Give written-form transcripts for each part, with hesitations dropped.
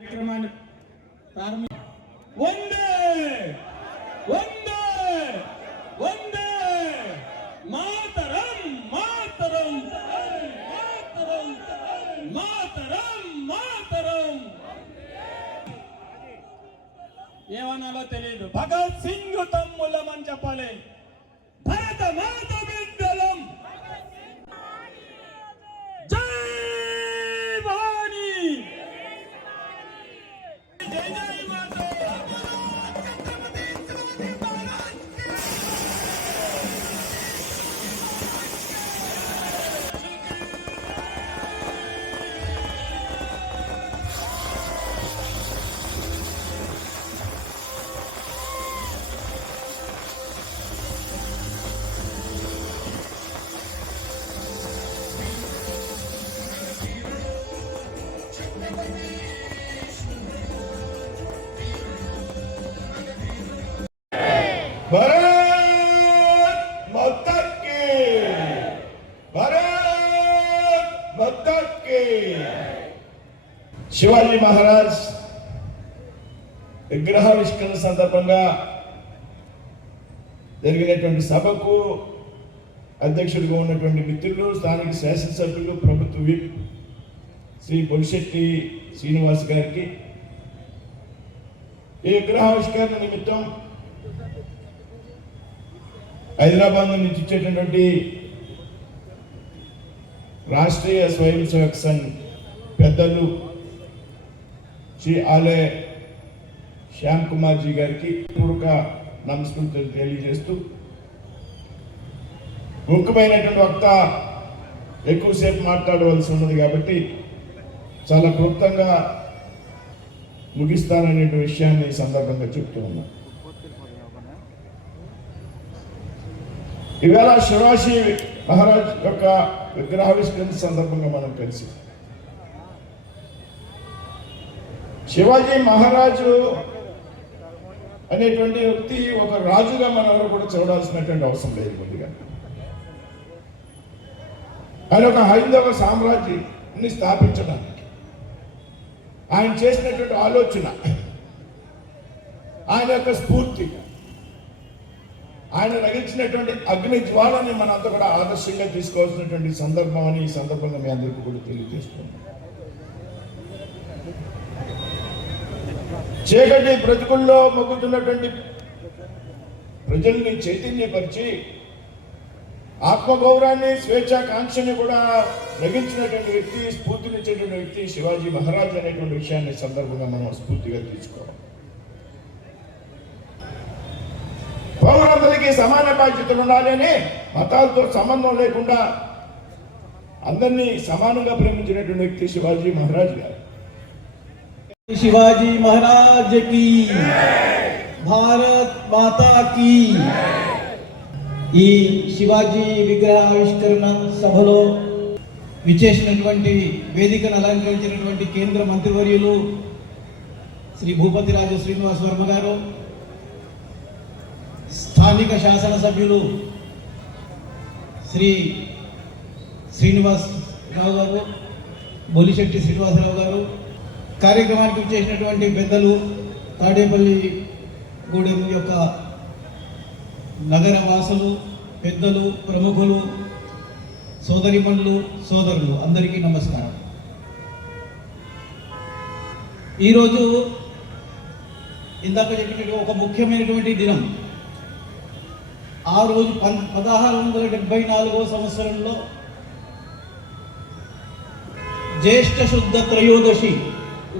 కార్యక్రమాన్ని వందే వందే వందే మాతరం మాతరం మాతరం మాతరం మాతరం ఏమన్నాలో తెలియదు. భగత్ సింగ్ తమ్ములం అని చెప్పాలి. భరత మాత బిడ్డలం. జై భవానీ. జై జై మాత. भारत माता की, भारत माता की। శివాజీ మహారాజ్ విగ్రహావిష్కరణ సందర్భంగా జరిగినటువంటి సభకు అధ్యక్షుడిగా ఉన్నటువంటి మిత్రులు, స్థానిక శాసనసభ్యులు, ప్రభుత్వ విప్ శ్రీ బొలిశెట్టి శ్రీనివాస్ గారికి ఈ విగ్రహావిష్కరణ నిమిత్తం హైదరాబాద్ నుంచి ఇచ్చేటటువంటి రాష్ట్రీయ స్వయం సేవక్ సంఘ్ పెద్దలు శ్రీ ఆలే శ్యామ్ కుమార్ జీ గారికి పూర్వక నమస్కృతులు తెలియజేస్తూ, ముఖ్యమైనటువంటి వక్త ఎక్కువసేపు మాట్లాడవలసి ఉన్నది కాబట్టి చాలా క్లుప్తంగా ముగిస్తాననే విషయాన్ని ఈ సందర్భంగా చెప్తూ ఉన్నాను. ఈవేళ శివాజీ మహారాజ్ యొక్క విగ్రహావిష్కరణ సందర్భంగా మనం కలిసి శివాజీ మహారాజు అనేటువంటి వ్యక్తి ఒక రాజుగా మనం ఎవరు కూడా చూడాల్సినటువంటి అవసరం లేదు. కొద్దిగా ఆయన ఒక హైందవ సామ్రాజ్యాన్ని స్థాపించడానికి ఆయన చేసినటువంటి ఆలోచన, ఆయన యొక్క స్ఫూర్తి, ఆయన రగించినటువంటి అగ్ని జ్వాలని మనంతా కూడా ఆదర్శంగా తీసుకోవాల్సినటువంటి సందర్భం అని ఈ సందర్భంగా మీ అందరికీ కూడా తెలియజేస్తున్నాం. చీకటి బ్రతుకుల్లో మొగ్గుతున్నటువంటి ప్రజల్ని చైతన్యపరిచి ఆత్మగౌరవాన్ని, స్వేచ్ఛాకాంక్షని కూడా రగించినటువంటి వ్యక్తి, స్ఫూర్తినిచ్చేటువంటి వ్యక్తి శివాజీ మహారాజ్ అనేటువంటి విషయాన్ని సందర్భంగా మనం స్ఫూర్తిగా తీసుకోవాలి. పౌరులందరికీ సమాన బాధ్యతలు ఉండాలని, మతాలతో సంబంధం లేకుండా అందరినీ సమానంగా ప్రేమించినటువంటి వ్యక్తి శివాజీ మహారాజ్ గారు. శివాజీ మహారాజ్ కి, భారత్ మాతా కి. ఈ శివాజీ విగ్రహావిష్కరణ సభలో విచ్చేసినటువంటి, వేదికను అలంకరించినటువంటి కేంద్ర మంత్రివర్యులు శ్రీ భూపతిరాజు శ్రీనివాస్ వర్మ గారు, స్థానిక శాసనసభ్యులు శ్రీ శ్రీనివాస్ రావు గారు, బొలిశెట్టి శ్రీనివాసరావు గారు, కార్యక్రమానికి చేసినటువంటి పెద్దలు, తాడేపల్లి గూడెం యొక్క నగర వాసులు, పెద్దలు, ప్రముఖులు, సోదరిమణులు, సోదరులు అందరికీ నమస్కారం. ఈరోజు ఇందాక చెప్పినట్టు ఒక ముఖ్యమైనటువంటి దినం. ఆ రోజు 1674 సంవత్సరంలో జ్యేష్ఠ శుద్ధ త్రయోదశి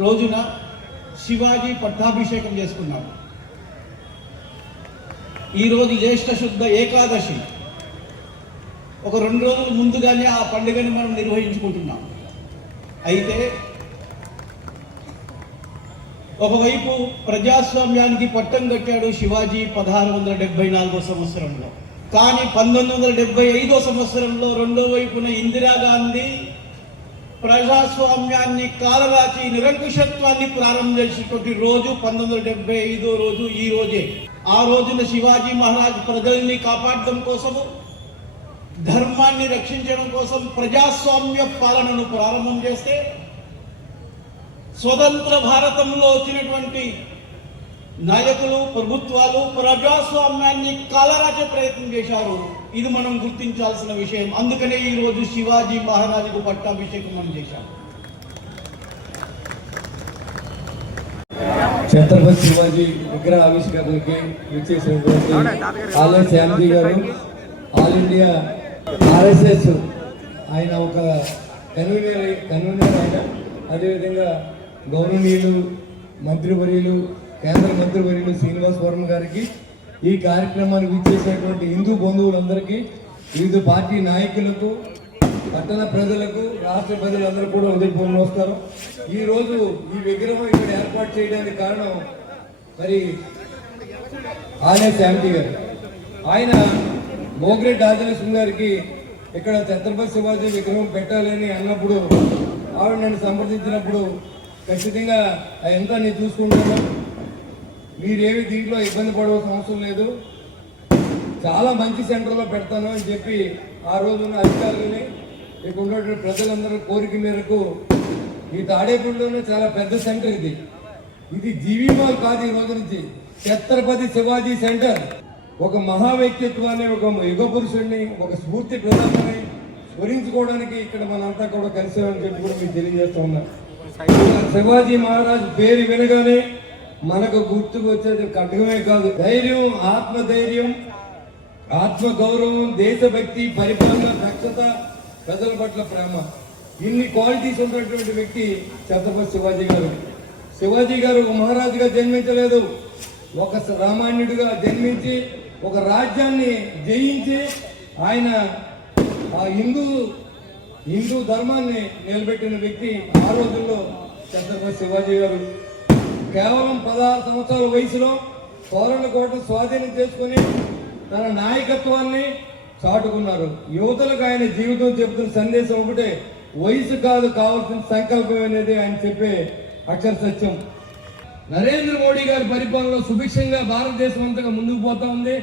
రోజున శివాజీ పట్టాభిషేకం చేసుకున్నాడు. ఈరోజు జ్యేష్ఠ శుద్ధ ఏకాదశి. ఒక 2 రోజుల ముందుగానే ఆ పండుగని మనం నిర్వహించుకుంటున్నాం. అయితే ఒకవైపు ప్రజాస్వామ్యానికి పట్టం కట్టాడు శివాజీ 1674 సంవత్సరంలో. కానీ 1975 సంవత్సరంలో రెండో వైపున ఇందిరాగాంధీ ప్రజాస్వామ్యాన్ని కాలరాచి నిరంకుశత్వాన్ని ప్రారంభించినటువంటి రోజు 1975 రోజు ఈ రోజే. ఆ రోజున శివాజీ మహారాజ్ ప్రజల్ని కాపాడడం కోసము, ధర్మాన్ని రక్షించడం కోసం ప్రజాస్వామ్య పాలనను ప్రారంభం చేస్తే స్వతంత్ర భారతంలో వచ్చినటువంటి నాయకులు, ప్రభుత్వాలు ప్రజాస్వామ్యాన్ని కాలరాచే ప్రయత్నం చేశారు. ఇది మనం గుర్తించాల్సిన విషయం. అందుకనే ఈరోజు శివాజీ మహారాజుకు పట్టాభిషేకం మనం చేశాం. ఛత్రపతి శివాజీ విగ్రహ ఆవిష్కరణకి విచ్చేసినటువంటి ఆలయ శ్యామ్జీ గారు, ఆల్ ఇండియా ఆర్ఎస్ఎస్ ఆయన ఒక కన్వీనర్ ఆయన, అదేవిధంగా గౌరవనీయులు మంత్రివర్యులు, కేంద్ర మంత్రివర్యులు శ్రీనివాస్ వర్మ గారికి, ఈ కార్యక్రమానికి విచ్చేసినటువంటి హిందూ బంధువులందరికీ, వివిధ పార్టీ నాయకులకు, పట్టణ ప్రజలకు, రాష్ట్ర ప్రజలందరూ కూడా ఉదయపూర్వ నమస్కారం. ఈరోజు ఈ విగ్రహం ఇక్కడ ఏర్పాటు చేయడానికి కారణం మరి ఆలయ శాంతి గారు. ఆయన మోగిరెడ్డి ఆదిలక్ష్మి గారికి ఇక్కడ ఛత్రపతి శివాజీ విగ్రహం పెట్టాలని అన్నప్పుడు ఆవిడ నన్ను సంప్రదించినప్పుడు ఖచ్చితంగా అదంతా నేను చూసుకుంటాను, మీరేమి దీంట్లో ఇబ్బంది పడవలసిన అవసరం లేదు, చాలా మంచి సెంటర్లో పెడతాను అని చెప్పి ఆ రోజున అధికారులని, ఇక్కడ ఉన్నటువంటి ప్రజలందరూ కోరిక మేరకు ఈ తాడేపల్లిలోనే చాలా పెద్ద సెంటర్ ఇది జీవీ మాల్ కాదు. ఈ రోజు నుంచి ఛత్రపతి శివాజీ సెంటర్. ఒక మహా వ్యక్తిత్వాన్ని, ఒక యుగ పురుషుడిని, ఒక స్ఫూర్తి ప్రదాతని స్మరించుకోవడానికి ఇక్కడ మనంతా కూడా కలిసామని చెప్పి కూడా మీకు తెలియజేస్తా ఉన్నా. శివాజీ మహారాజ్ పేరు వినగానే మనకు గుర్తుకు వచ్చేది ఖడ్గమే కాదు, ధైర్యం, ఆత్మధైర్యం, ఆత్మ గౌరవం, దేశభక్తి, పరిపాలన దక్షత, ప్రజల పట్ల ప్రేమ, ఇన్ని క్వాలిటీస్ ఉన్నటువంటి వ్యక్తి ఛత్రపతి శివాజీ గారు. శివాజీ గారు ఒక మహారాజుగా జన్మించలేదు, ఒక సామాన్యుడిగా జన్మించి ఒక రాజ్యాన్ని జయించి ఆయన ఆ హిందూ ధర్మాన్ని నిలబెట్టిన వ్యక్తి ఆ రోజుల్లో ఛత్రపతి శివాజీ గారు. కేవలం 16 సంవత్సరాల వయసులో పౌరణ కోట స్వాధీనం చేసుకుని తన నాయకత్వాన్ని చాటుకున్నారు. యువతలకు ఆయన జీవితం చెబుతున్న సందేశం ఒకటే, వయసు కాదు కావాల్సిన సంకల్పం అనేది ఆయన చెప్పే అక్షర సత్యం. నరేంద్ర మోడీ గారి పరిపాలనలో సుభిక్షంగా భారతదేశం అంతగా ముందుకు పోతా ఉంది.